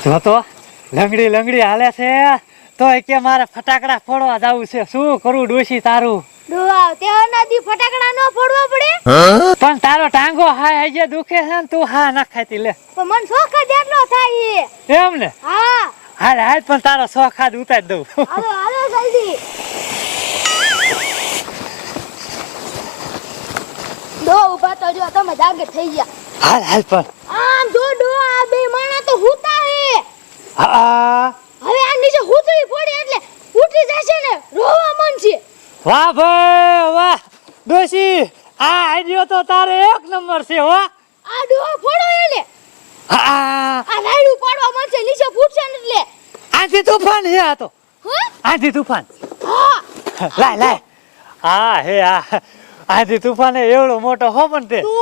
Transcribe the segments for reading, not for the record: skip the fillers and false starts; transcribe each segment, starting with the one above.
તો લંગડી લંગડી હાલે છે તો કે મારે ફટાકડા ફોડવા જાવું છે શું કરું ડોશી તારું ડોહા તેના દી ફટાકડા નો ફોડવા પડે પણ તારો ટાંગો હાય હજે દુખે છે ને તું હા ના ખાતી લે પણ મન શોખ જ એટલો થાય એમ ને હા હાલ હાલ પણ તારો શોખ હાથ ઉતારી દઉં હાલો હાલો જલ્દી ડો ઉભા તો જો તમે જાગે થઈ ગયા હાલ હાલ પણ આમ જો ડોહા આ બે માણા તો હુતા હે હા હવે આ નીચે હુતરી પડી એટલે ઉઠી જશે ને રોવા મન છે વાહ ભાઈ વાહ ડોશી આ આઈડિયો તો તારે એક નંબર છે હો આ ડોહા ફોડો એટલે હા આ રાયડું પાડવા મન છે નીચે ફૂટશે ને એટલે આંધી તુફાન હે આ તો હા આંધી તુફાન હા લાય લાય હા હે આ આંધી તુફાન એવડો મોટો હો પણ તે તો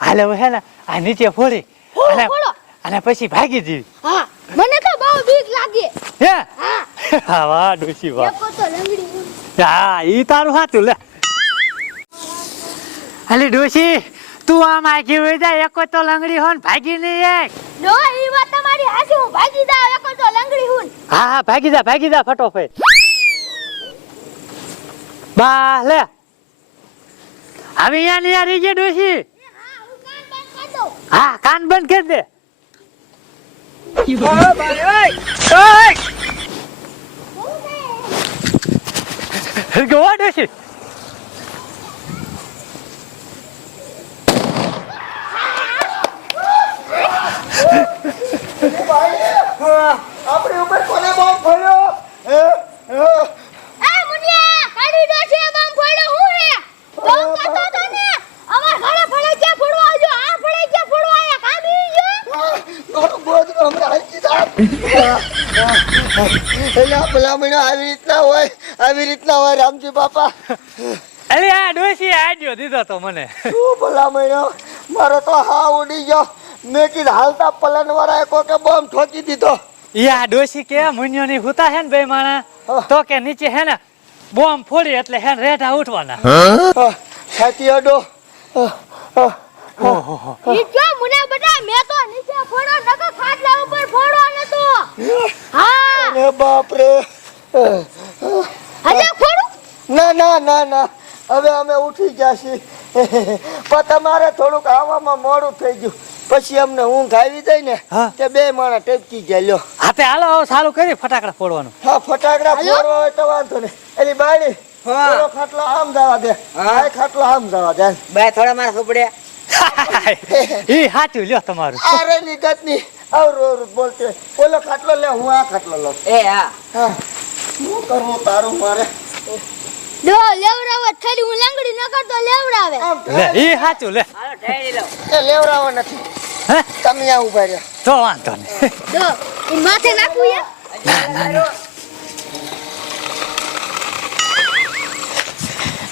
હાલે હે ને આ નીચે ફોડી ફોડો ફોડો અને પછી ભાગી જીવી હા મને તો બહુ બીક લાગે હે હા હા વાહ ડોશી વાહ એકો તો લંગડી હા ઈ તારું હાથું લે અલી ડોશી તું આમ આગી હોય જાય એકો તો લંગડી હોન ભાગી નહીં એક નો ઈ વાત તમારી હાચી હું ભાગી જાવ એકો તો લંગડી હું હા હા ભાગી જા ફટોફટ બા લે હવે અહીંયા નહીં રહી ગયા ડોશી હા હું કાન બંધ કરી દઉં હા કાન બંધ કરી દે ગોવા ડોશી આપણી ઉપર કોને બોમ્બ ફોડ્યો એ મુનિયા કાઢી દો છે બમ ફોડ્યો હું હે બમ કાતો તો ને અમાર ઘરે ફળે કે ફોડવા આવજો આ ફળે કે ફોડવા આયા કામી ગયો મારું બોધ હમણાં હાલકી થાય એલા ભલામણ આવી રીતના હોય રામજી બાપા અરે આ ડોશી આડ્યો દીધો તો મને શું ભલામણ મારો તો હા ઉડી ગયો મેં કીધું હાલતા પલન વાળાએ કોકે બોમ્બ ઠોકી દીધો યા ડોશી કે મુન્યો ની હુતા હે ને બે માણા તો કે નીચે હે ને બોમ્બ ફોડી એટલે હે ને રેઢા ઉઠવાના છાતી અડો ઈ જો મુના બટા મે તો નીચે ફોડો નકો ખાટલા ઉપર ફોડો ને તો હા અરે બાપ રે હજે ફોડો ના હવે અમે ઉઠી ગયા છીએ પણ તમારે થોડુંક આવવામાં મોડું થઈ ગયું પછી અમને ઊંઘ આવી જાય ને હા. તે બે માણા ટેપકી ગયા લ્યો હાથે હાલો હવે ચાલુ કરી ફટાકડા ફોડવાનું હા ફટાકડા ફોડવા હોય તો વાંધો નહીં એલી બાયડી થોડો ખાટલો આમ જવા દે આ ખાટલો આમ જવા દે બે થોડા મારા સુપડે ઈ સાચું લ્યો તમારું અરે ની ગતની અવર બોલતે ઓલો ખાટલો લે હું આ ખાટલો લઉં એ હા હા શું કરવું તારું મારે દો લેવરાવત ખાલી હું લંગડી ન કરતો લેવરાવે આમ લે ઈ સાચું લે હાલો ઠેરી લો એ લેવરાવા નથી હે તમે આ ઉભા રહ્યા તો વાંધો નહીં દો ઈ માથે નાખું યા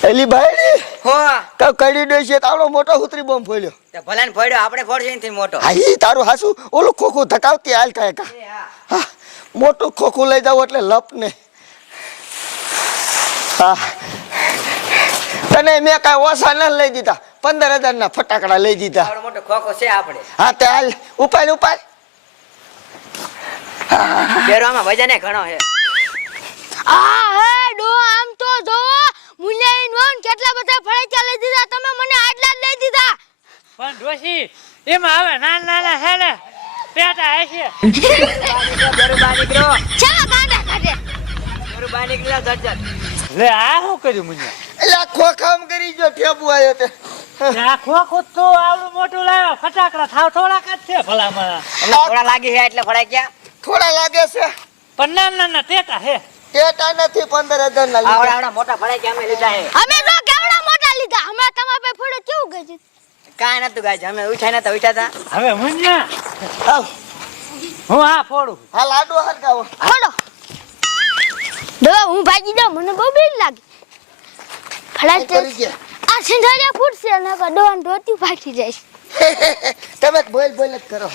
એલી બાયડી હો તો કડી દેશે તારો મોટો ઉતરી બોમ્બ ફોડ્યો તે ભલાને પડ્યો આપણે ફોડશે એનથી મોટો હા ઈ તારું હાસુ ઓલું ખોખું ધકાવતી હાલ કાય કા એ હા હા મોટું ખોખું લઈ જાવ એટલે લપ ને હા તને મેં કાંઈ ઓછા ન લઈ દીધા 15,000 ના ફટાકડા લઈ દીધા આવડો મોટો ખોખો છે આપણે હા તે હાલ ઉપાડ પહેરવામાં વજન ઘણો છે આ હે ડો આમ તો જો મુનિયા નોન કેટલા બધા ફળાઈ લઈ દીધા તમે મને આટલા જ લઈ દીધા પણ ડોશી એમાં આવે નાના હે ને પેટા હશે બરોબર નીકળો ચલા ગાંડા કાઢે બરોબર નીકળ્યા જજત લે આ શું કર્યું મુન્યા એટલે ખોખામ કરી ગયો ઠેબુ આવ્યો તે આ ખોખું તો આવડું મોટું લાવ્યો ફટાકડા થાવ થોડાક જ છે ભલામણ થોડા લાગી છે એટલે ફોડાઈ ગયા થોડા લાગે છે પણ નાના ટેટા હે ટેટા નથી 15,000 ના લીધા આવડા મોટા ફોડાઈ ગયા અમે લીધા છે અમે તો કેવડા મોટા લીધા હમણાં તમારા પાસે ફોડો કેવું ગયું કાંઈ નતું ગાય અમે ઉઠાઈ નતા ઉઠ્યા હતા હવે મુન્યા હાલ હું આ ફોડું હાલ આડો હાથ ગાવો ફોડો દો હું ભાગી જાઉં મને બહુ બીક લાગી ફળાઈ કરી ગયા આ સિંધાડિયા ફૂટશે નકર ડોન ધોતી ભાગી જાય તમે બોલ જ કરો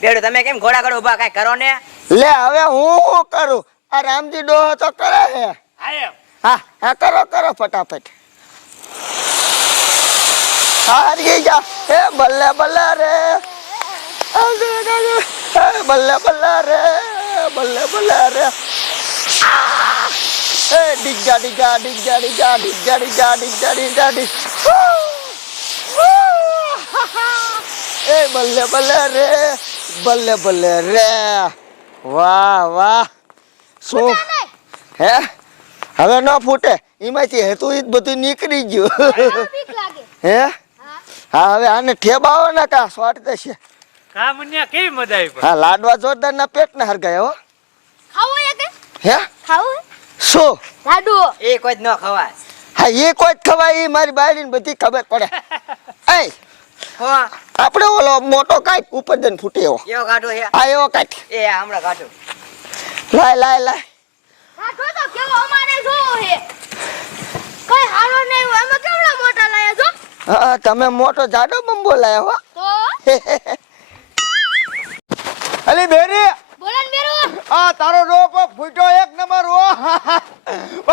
બેડો તમે કેમ ઘોડા ઘોડા ઉભા કાંઈ કરો ને લે હવે હું કરું આ રામજી ડોહો તો કરે હે આયમ હા હા કરો ફટાફટ હારી જા એ બલ્લે બલ્લે રે બલ્લે બલ્લે રે બલ્લે બલ્લે રે એ ડીગા ડીગા ડીગા ડીગા ડીગા ડીગા ડીગા ડીગા ડી એ બલ્લે બલ્લે રે બલ્લે બલ્લે રે વાહ વાહ શું હે હવે ન ફૂટે એમાંથી હેતું ઈ જ બધું નીકળી ગયું બીક લાગે હે હા હા હવે આને ઠેબાવો ને કા સ્વાટ દેશે કા મુન્યા કેવી મજા આવી પણ. હા લાડવા જોરદાર ના પેટ ને હરગાય હો ખાવું હે કે હે ખાવું હે? શું લાડુ એ કોઈ જ ન ખવાય. હા એ કોઈ જ ખવાય ઈ મારી બાયડીને બધી ખબર પડે એ હો આપણે ઓલો મોટો કાંઈક ઉપર જઈને ફૂટે એવો એવો કાઢો હે. આ એવો કાંઈક એ હમણાં કાઢો. લાય લાય લાય કાઢો તો કેવો અમારે જોવો હે કઈ હારો નહીં હોય અમે કેવડા મોટા લાયા જો હા તમે મોટો જાડો બંબો લાયા હો તો અલી બેરી બોલન બેરો આ તારો ડોકો ફૂટ્યો એક નંબર હો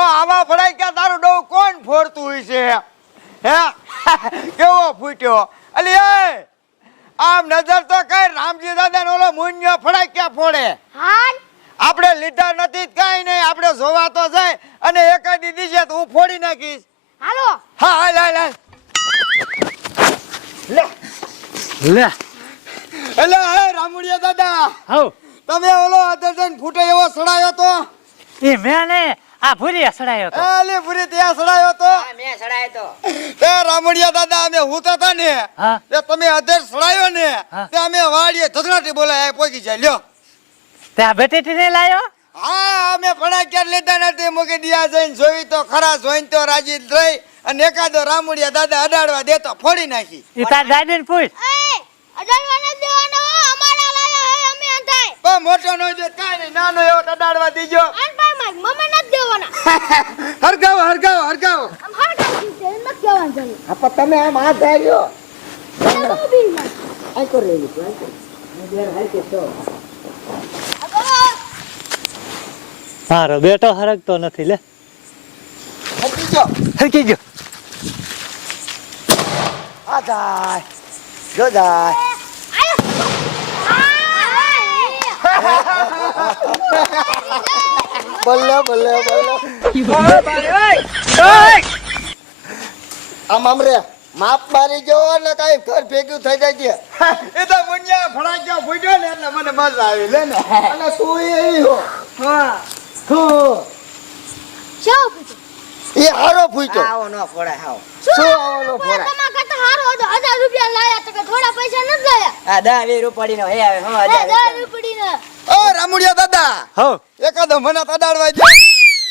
આવા ફડાઈ ક્યાં તારો ડો કોણ ફોડતું હોય છે હે કેવો ફૂટ્યો અલી એ આમ નજર તો કઈ રામજી દાદા નો ઓલો મુન્યો ફડાઈ ક્યાં ફોડે હાલ આપણે લીધા નથી કઈ નહીં આપણે જોવા તો જાય અને એકાદી દીજે તો હું ફોડી નાખીશ હાલો હા હાલ હાલ હાલ લે લે એટલે હે રામુડિયા દાદા હવ તમે ઓલો અદરજન ફૂટે એવો સડાયો તો એ મેં ને આ ભૂરી સડાયો તો એલી પૂરી ત્યાં સડાયો તો હા, મેં સડાયો તો. તે રામુડિયા દાદા અમે હુતા હતા ને હા તે તમે અધર સડાયો ને હા. તે અમે વાડીએ ધધરાટી બોલાય પોકી જાય લ્યો ત્યાં બેટી ને લાયો હા અમે ફડાક્યા લેતા નથી મૂકી દિયા જઈને જોઈ તો ખરા જોઈને તો રાજી થઈ અને એકાદો રામુડિયા દાદા અડાડવા દેતો ફોડી નાખી એ તાર દાદી ને પૂછ એ અડાડવાના દેવાનો હો અમારા લાયા હે અમે અંધાય પણ મોટો નો જો કાઈ નહીં નાનો એવો અડાડવા દીજો અન ભાઈ માર મમ્મી નથી દેવાના હરગાવો હરગાવો હરગાવો આમ હરકાવી છે ન કહેવાનું જરૂર હા પણ તમે આમ હાથ ધાર્યો એનો બી માં આઈ કર લેલી તું મારો બેટો હરકતો નથી લે હરકી જો હરકી ગયો આ જાય જો જાય બલ્લે બલ્લે બલ્લે આમ આમ રે માપ મારી ગયો ને કઈ ઘર ભેગું થઈ જાય છે એ તો મુન્યા ફડાક્યો ફૂટ્યો ને એટલે મને મજા આવી લે ને અને તું એવી હો હા તું શું પૂછો એ હારો ફૂટ્યો આવો ન ફોડાય હાવ. શું આવવાનો ફોડા તમારા કરતા હારો હતો 1000 રૂપિયા લાયા તો કે થોડા પૈસા નથી લાયા આ 10-20 રૂપિયાનો હે આવે. હો, 1000 10 રૂપિયાનો. રૂપિયાનો ઓ રામુડિયા દાદા હવ એકાદો મને તડાડવા દે